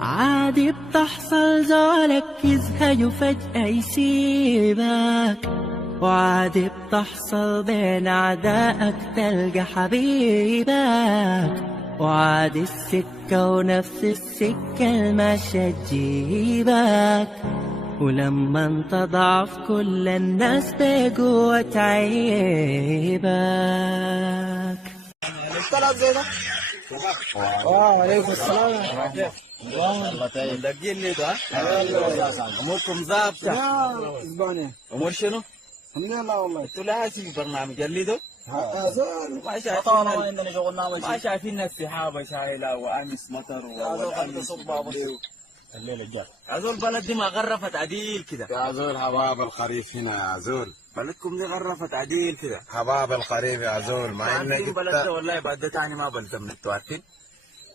عادي بتحصل زعلك يزهق وفجأة يسيبك، وعادي بتحصل بين أعدائك تلقى حبيبك، وعادي السكة ونفس السكة الماشية تجيبك، ولما انت ضعف كل الناس بقوة تعيبك. الطلب زي ده. وعليكم السلام. الله تعين دقين لي ده. اموركم ظابطه؟ اسبانيا. امور شنو؟ الحمد لله والله. انتوا لا في برنامج اللي ده؟ زول ما شايفين عندنا شغل نعمل، ما شايفين السحابه شايله وامس مطر وامس الليله الجاي. هذول البلد دي ما غرفت عديل كده يا زول. حباب الخريف هنا يا زول. بلدكم دي غرفت عديل كده. حباب الخريف يا زول. ما انك بلد ده والله بعد ده تاني ما بلزم انتوا عارفين.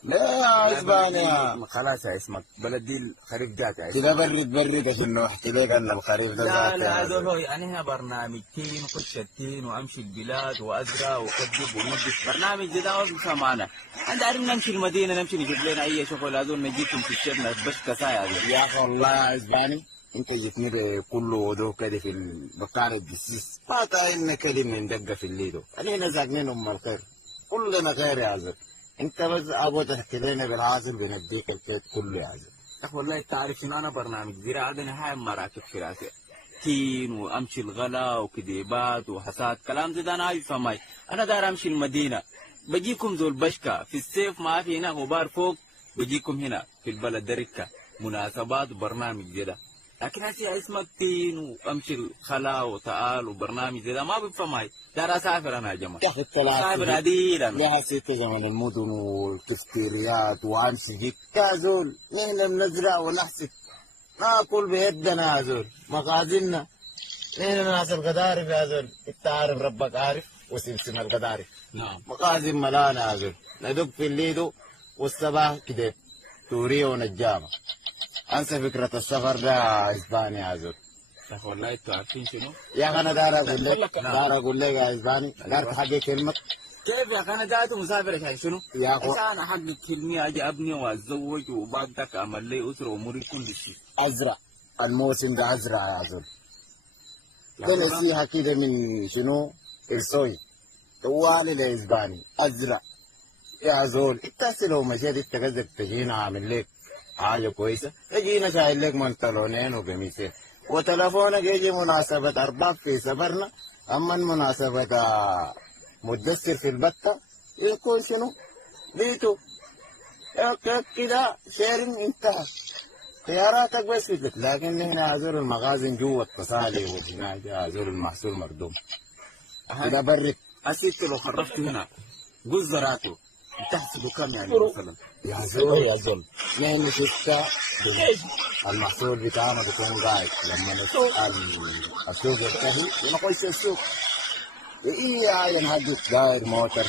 ليه يا اسبانيا؟ خلاص يا اسمك بلد دي الخريف جات يا كده برد عشان احكي لك ان الخريف ده لا لا يا هذول زول. هو يعني هنا برنامج تين خش التين وامشي البلاد وازرع وكذب ونظف برنامج ده وظيفه معنا. انت عارف نمشي المدينه نمشي نجيب لنا اي شغل هذول نجيكم في الشيخ نتبش كسايا هذول. يا اخي والله يا اسباني انت جيتني بكل وضوح كده في البكار الدسيس، ما تعين كده من دقه في الليدو. علينا ساكنين ام الخير، كلنا خير يا زول. انت بس ابو تحكي لنا بالعاصل بنديك الكيت كله يا زول. يا اخي والله انت عارف انه انا برنامج زراعه ده نهايه مراكب في راسي تين وامشي الغلا وكديبات وحساد كلام زي ده انا عايز فماي. انا داير امشي المدينه بجيكم ذو البشكه في الصيف ما في هنا غبار فوق، بجيكم هنا في البلد دركه مناسبات وبرنامج زي ده. لكن هسي اسمك تين وامشي الخلا وتعال وبرنامج زي ده ما بيفهم معي. داير اسافر انا يا جماعه. يا اخي الثلاثة اسافر عديل انا. لها ست زمن المدن والكفتيريات وامشي جيك يا زول. نحن بنزرع ونحسد ناكل بيدنا يا زول. مخازننا نحن ناس القدارف يا زول. انت عارف ربك عارف وسمسم القدارف. نعم. مخازن ملانا يا زول. ندق في الليدو والصباح كده توريه ونجامه. انسى فكرة السفر ده اسبانيا يا زول. يا اخي والله انتوا عارفين شنو؟ يا اخي انا دار اقول لك يا اسباني، دار تحقق كلمة. كيف يا اخي انا قاعد مسافر عشان شنو؟ يا اخو انا احقق حلمي اجي ابني واتزوج وبعد ذاك اعمل لي اسره واموري كل شيء. ازرع الموسم ده ازرع يا زول. ده نسيها كده من شنو؟ السوي طوالي لاسباني ازرع يا زول. انت لو مشيت انت قصدك تجينا عامل لك حاجه كويسه، تجينا شايل لك منطلونين وقميصين وتلفونك يجي مناسبه ارباب في سفرنا. اما المناسبه مدثر في البته يكون شنو؟ بيتو كده شيرين انتهى. خياراتك بس فكرة. لكن هنا يا زول المخازن جوا التصالي وهناك يا زول المحصول مردوم كده برك. اسيت لو خرجت هنا قول زراعته بتحسبوا كم يعني مثلا؟ يا زول يا زول يعني ستة المحصول بتاعنا بيكون قاعد. لما السوق ينتهي نخش السوق. ايه عين حقك داير موتر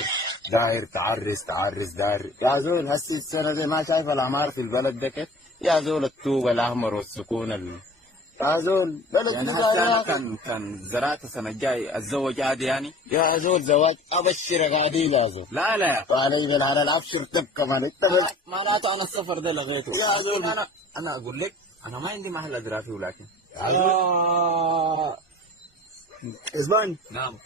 داير تعرس داير يا زول. هسي السنة دي ما شايف الأعمار في البلد ده كيف يا زول. الطوب الأحمر والسكون يا زول بلد يعني كده هسه يا انا كان زراعة السنة الجاي اتزوج عادي يعني؟ يا زول زواج أبشرك عادي يا زول. لا لا وعلي بالعلى الأبشر تب كمان انت بس. معناته انا السفر ده لغيته يا زول. انا اقول لك انا ما عندي محل ازرع فيه ولكن يا زول اسباني. نعم.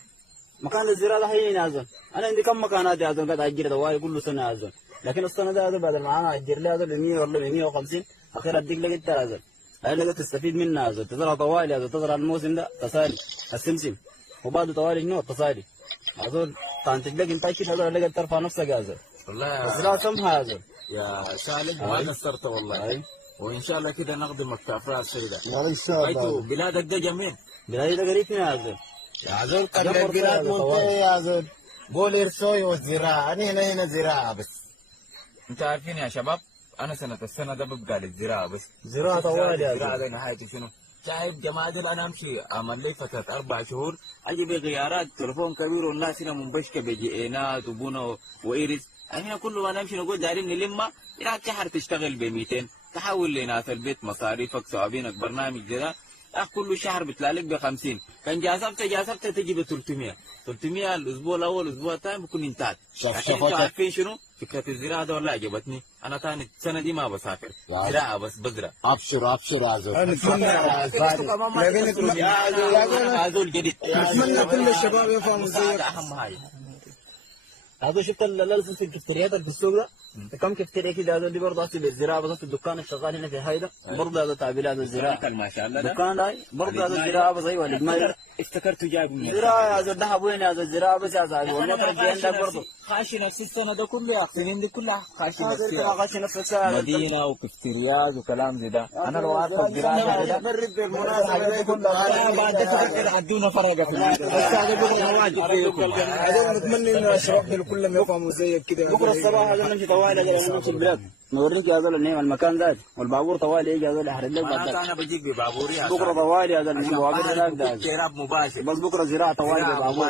مكان الزراعة هي يا زول. انا عندي كم مكانات يا زول قاعد اجر دوالي كل سنة يا زول. لكن السنة ده يا زول بدل ما انا اجر لي يا زول ب 100 ولا ب 150 اخير اديك لك انت يا زول. هاي تستفيد منها يا زول. تزرع طوالي يا زول. تزرع الموسم ده تسالي السمسم وبعده طوالي شنو التصالي يا زول. تنتج لك انتاج كده يا زول. لقيت ترفع نفسك يا زول. والله الزراعة سمحة يا زول. يا سالم ما قصرت والله. وان شاء الله كده نخدمك كافراء السيدة. ان شاء بيتو بلادك ده جميل. بلادي ده قريب هنا يا زول. يا زول قبل البلاد منتهي يا زول. قول إرسوي والزراعة. أنا هنا زراعة بس. انت عارفين يا شباب انا السنه ده ببقى للزراعه بس. زراعة طوالي يا الزراعه زول. ده نهايته شنو؟ شايف جماعه دي انا امشي اعمل لي فتره 4 شهور اجي بغيارات تليفون كبير والناس هنا منبشكه بجئينات وبنا وايرس. احنا كل ما نمشي نقول دايرين نلمها الى شهر تشتغل ب 200 تحول لناس البيت مصاريفك صوابينك برنامج ده كل شهر بيطلع لك ب 50. كان جاسبت تجي ب 300 الاسبوع الاول الاسبوع الثاني بكون انتهت. عشان انتوا عارفين شنو فكره الزراعه ده والله عجبتني. انا ثاني السنه دي ما بسافر زراعه بس بزرع. ابشر يا زول. انا اتمنى هذول الجديد اتمنى كل الشباب يفهموا زيك. اهم حاجه هذا شفت الالبس في الكفتريات اللي في السوق ده كم كفتريا كده هذول دي برضه في الزراعه بس في الدكان الشغال هنا في هايدا برضه هذا تعبير هذا الزراعه ما شاء الله ده دكان ده برضه هذا الزراعه بس ايوه الاجمالي افتكرت جايب من الزراعه هذا الذهب وين هذا الزراعه بس هذا والمطر الجاي عندك برضه خاشي نفس السنه ده كله يا اخي السنين دي كلها خاشي هذا غاشي نفس الساعه مدينه وكفتريات وكلام زي ده. انا لو عارف الزراعه ده برد بالمناسبه بعد كده حدونا فرقه في البيت. بس هذا بكره واجب فيكم. بعدين نتمنى ان الشباب كلهم يفهموا زيك كده. بكره الصباح هذا نمشي طوالي كده نمشي البلاد نوريك يا زول النعم المكان ذات والبابور طوالي يجي هذول يحرق لك بعد انا بجيك ببابوري بكره طوالي هذا البابور هناك ده كراب مباشر. بس بكره زراعه طوالي ببابور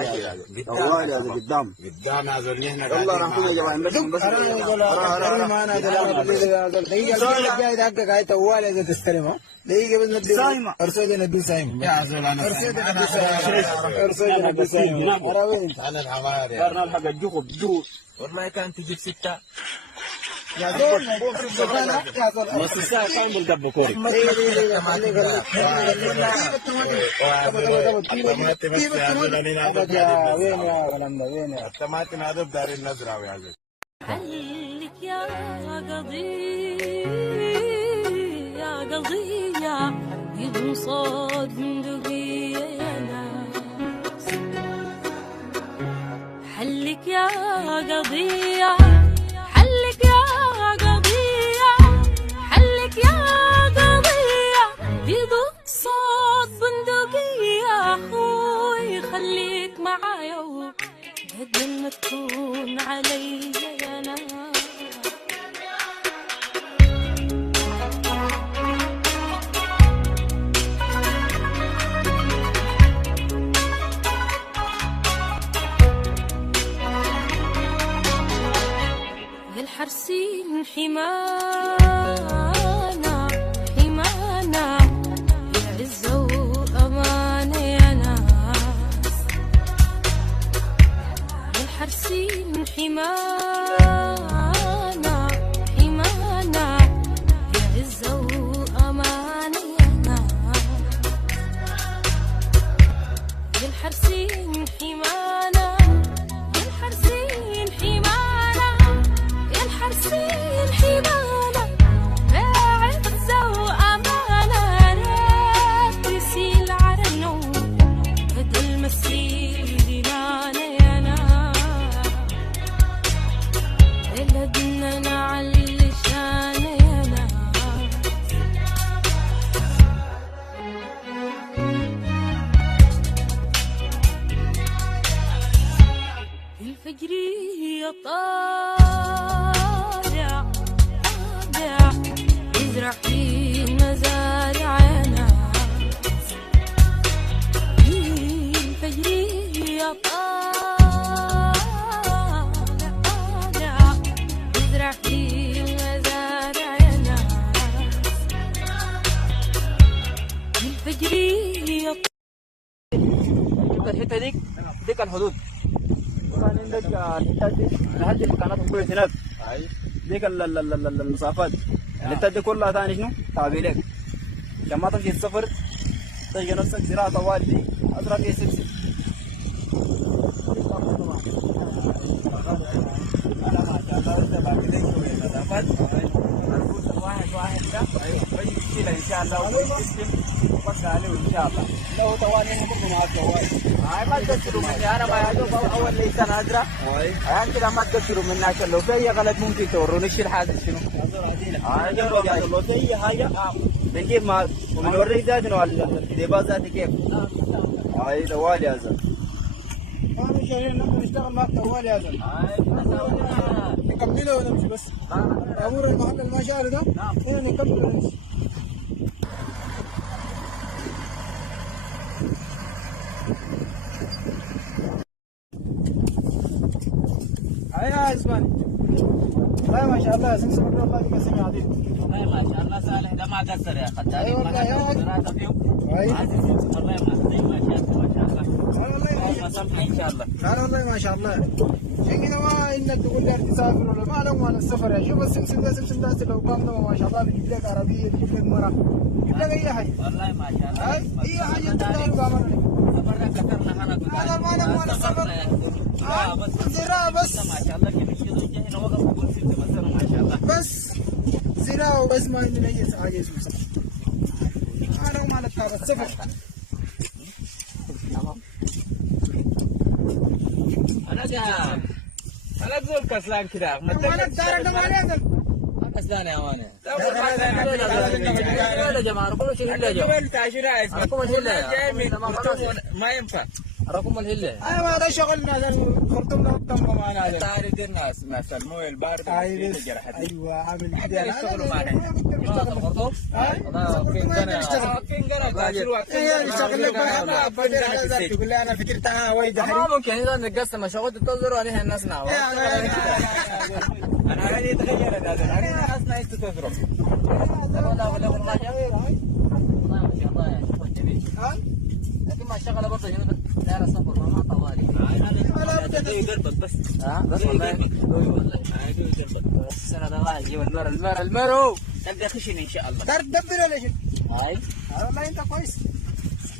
طوالي هذا قدام يا زول نحن والله راح يا جماعه بس انا اقول انا دقيقه الجاي دقك هاي طوال اذا تستلمها دقيقه بس ندي سايمه ارصد ندي سايمه يا زول انا ارصد ندي سايمه انا الحمار يا صار نلحق الجهد والله كانت تجيب 6 يا زول يا زول نص ساعه كان بالقبه كوري. وين يا كلام ده وين يا الطماطم هذا بدار النزرة يا زول. حلك يا قضية يدوم صوت بندقية يا ناس. حلك يا قضية حلك يا قضية حلك يا قضية يدوم صوت بندقية أخوي خليك معايا قد ما تكون علي يا ناس. يا الحرسين حمانا يا عزة وأمانة يا ناس. يا الحرسين حمانا يا عزة وأمانة يا ناس. يا الحرسين حمانا يا الحرسين حمانا يا الحرسين حمانا يا عزة وأمانة ريت يسيل على النوم هدا المسيل دينانا يا ناس. بلدنا نعلي شانا يا ناس. الفجرية طالع يزرع في المزارع يا ناس. الفجرية طالع يزرع في المزارع يا ناس. الفجرية الحته ديك الحدود وكان عندك الحته دي لحد المكانات كلها هناك ديك المسافات الحته دي كلها ثاني شنو تابع لك عشان ما تمشي السفر تلقى نفسك زراعه طوالي دي ازرع فيها سلسل. انا ما شاء الله انت بعد كده شويه مسافات الفوت واحد ده بيجي يشيلها ان شاء الله ويسلم وبقى عليه ان شاء الله. لو طوالي انا برضه معاك طوالي ما تكسروا مني انا ما يعجب اول لي سنه ازرع يعني كده ما تكسروا مني عشان لو في اي غلط ممكن توروني ايش الحاجه شنو لو في اي حاجه بنجيب معك ونوريك ذاتنا الديبات ذاتي كيف هاي طوالي يا زلمه. انا شغالين نشتغل معك طوال يا زلمه. نكمله ونمشي بس. امور المحل المشاري ده هنا نكمل ونمشي. هيا يا اسمعني لا ما شاء الله سمسم والله قسم عظيم. والله ما شاء الله صالح ده ما قصر يا اخي. أي والله يا أخي. أي. والله ما شاء الله. والله ما سمح ان شاء الله. لا والله ما شاء الله. عشان كذا ما انك تقول لي تسافر ولا ما لهم على السفر يا شوف السمسم ده لو قام ما شاء الله بيجيب لك عربيه بيجيب لك مرة بيجيب لك اي حاجه. والله ما شاء الله. اي حاجه انت تقدر تعملها. سفرنا كثرنا انا هذا ما لهم على السفر. زراعه بس. ما شاء الله كيف الشيء هنا وقف وقول ست بس ما شاء الله. بس زراعه وبس ما عندنا اي حاجه اسمها سفر. ما لهم على السفر. انا زول كسلان كده. ما تدار ده ما لازم. كسلان يا مان. لا جماعه كل شيء الا جو. رقم الهله ما ينفع. رقم الهله. ايوه هذا شغلنا هذا الخرطوم ده طمه معنا هذا. تعرف الناس مثلا المويه البارده ايوه عامل كده. يشتغلوا معنا. الخرطوم؟ يشتغل لك يقول لي انا فكرتها وايد ما ممكن اذا نقسم شغل تنظروا عليها الناس نعم. انا هذه تغيرت هذا انا اصلا انت تضرب والله والله ما شاء الله يا شيخ جميل لكن ما شغله برضه هنا داير السفر ما طوالي قلبك بس بس والله بس انا ده اجيب المرو تبدا خشن ان شاء الله دبر ولا شيء هاي والله انت كويس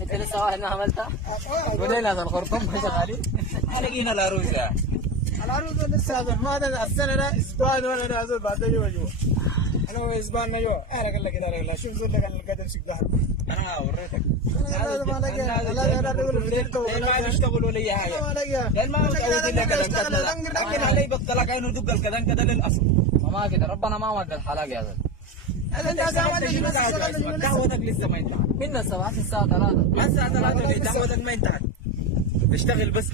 انت لسه واحد ما عملتها ولينا هذا الخرطوم ما شغالين لقينا العروسه العروض لسه هذا ما هذا السنه ده اسبان ولا انا هذا بعد جوا انا هو اسبان جوا انا قال لك كده شوف زول لك القدم سيجار انا وريتك هذا ما لقى لا تقول فيديو ما تشتغل ولا اي حاجه ما لقى لان ما متعودين لك كذا علي بطلك عينه دق الكذا كذا للاصل ما كده ربنا ما ودى الحلاق يا زلمه هذا انت عملت شنو دعوتك لسه ما انتهت من 7 الساعه 3 ما الساعه 3 دعوتك ما انتهت تشتغل بس